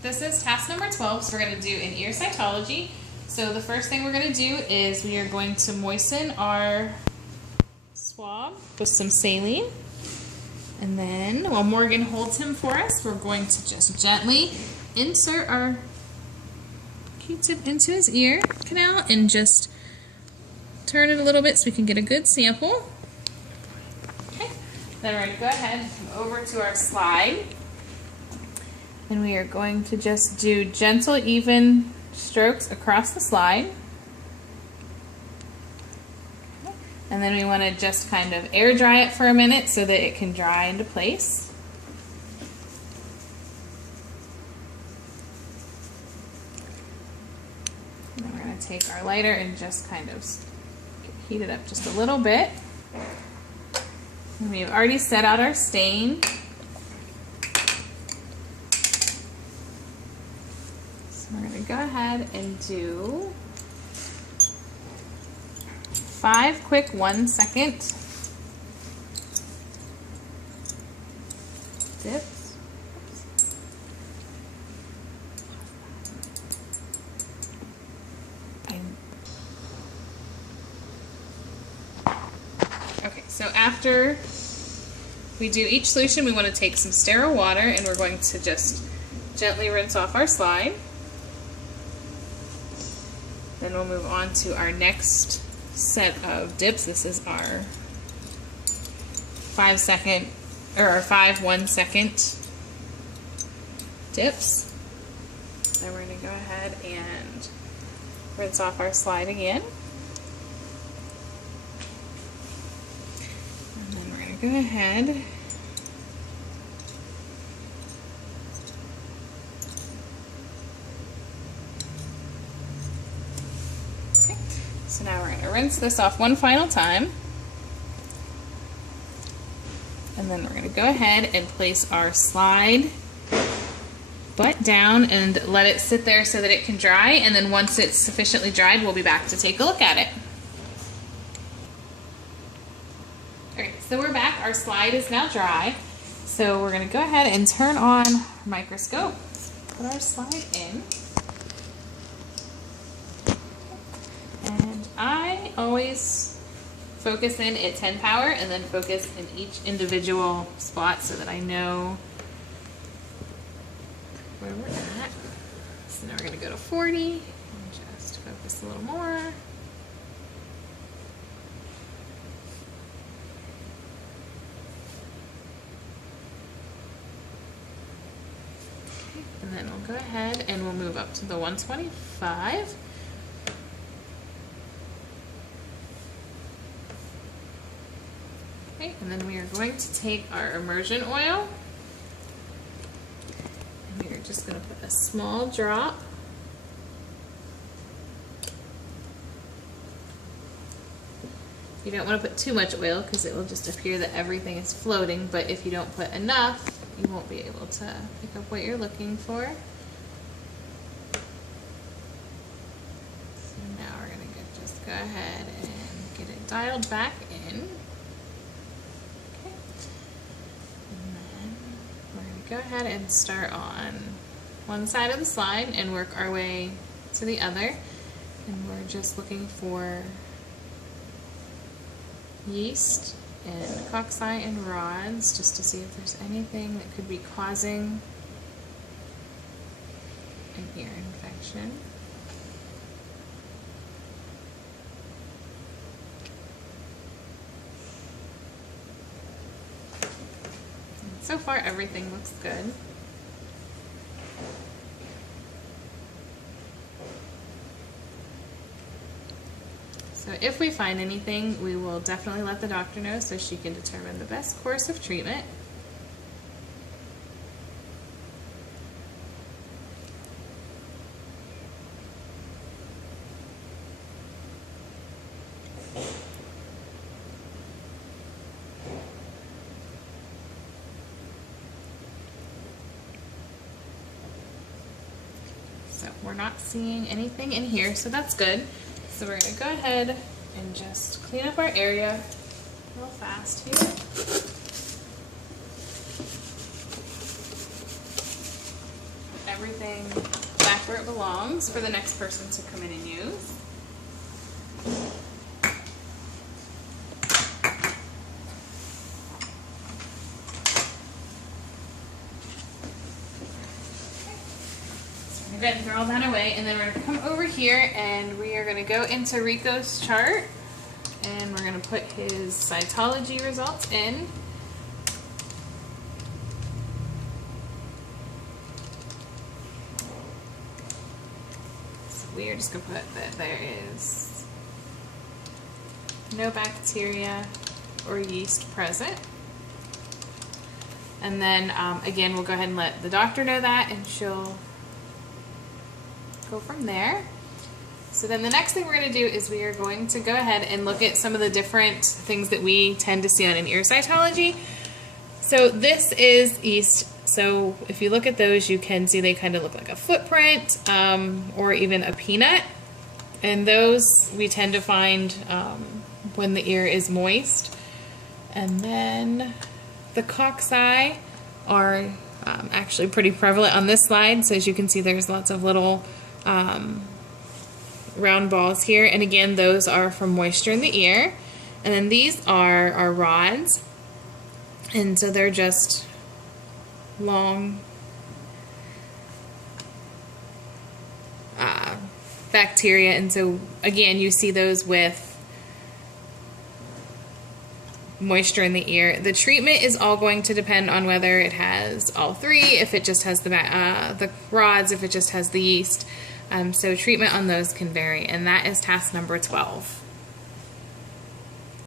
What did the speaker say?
This is task number 12, so we're going to do an ear cytology. So the first thing we're going to do is we are going to moisten our swab with some saline. And then while Morgan holds him for us, we're going to just gently insert our Q-tip into his ear canal and just turn it a little bit so we can get a good sample. Okay, then we're going to go ahead and come over to our slide. And we are going to just do gentle, even strokes across the slide. And then we want to just kind of air dry it for a minute so that it can dry into place. And then we're going to take our lighter and just kind of heat it up just a little bit. And we've already set out our stain. So we're going to go ahead and do 5 quick 1-second dips. Okay, so after we do each solution, we want to take some sterile water and we're going to just gently rinse off our slide. Then we'll move on to our next set of dips. This is our 5 1-second dips. Then we're going to go ahead and rinse off our slide again. And then we're going to go ahead So now we're going to rinse this off one final time. And then we're going to go ahead and place our slide butt down and let it sit there so that it can dry. And then once it's sufficiently dried, we'll be back to take a look at it. Okay, so we're back. Our slide is now dry. So we're going to go ahead and turn on our microscope. Put our slide in. I always focus in at 10 power and then focus in each individual spot so that I know where we're at. So now we're going to go to 40 and just focus a little more. And then we'll go ahead and we'll move up to the 125. Okay, and then we are going to take our immersion oil and we are just going to put a small drop You don't want to put too much oil because it will just appear that everything is floating, but if you don't put enough, you won't be able to pick up what you're looking for. So now we're going to just go ahead and get it dialed back in. Okay. And then we're going to go ahead and start on one side of the slide and work our way to the other. And we're just looking for yeast and cocci and rods just to see if there's anything that could be causing an ear infection. And so far everything looks good. So if we find anything, we will definitely let the doctor know so she can determine the best course of treatment. So we're not seeing anything in here, so that's good. So we're going to go ahead and just clean up our area real fast here. everything back where it belongs for the next person to come in and use. Go ahead and throw all that away, and then we're going to come over here and we are going to go into Rico's chart, and we're going to put his cytology results in. So we are just going to put that there is no bacteria or yeast present. And then again, we'll go ahead and let the doctor know that, and she'll go from there. So then the next thing we're going to do is we are going to go ahead and look at some of the different things that we tend to see on an ear cytology. So this is yeast. So if you look at those, you can see they kind of look like a footprint or even a peanut. And those we tend to find when the ear is moist. And then the cocci are actually pretty prevalent on this slide. So as you can see, there's lots of little round balls here, and again, those are from moisture in the ear. And then these are our rods, and so they're just long bacteria, and so again, you see those with moisture in the ear. The treatment is all going to depend on whether it has all three, if it just has the rods, if it just has the yeast. So treatment on those can vary, and that is task number 12.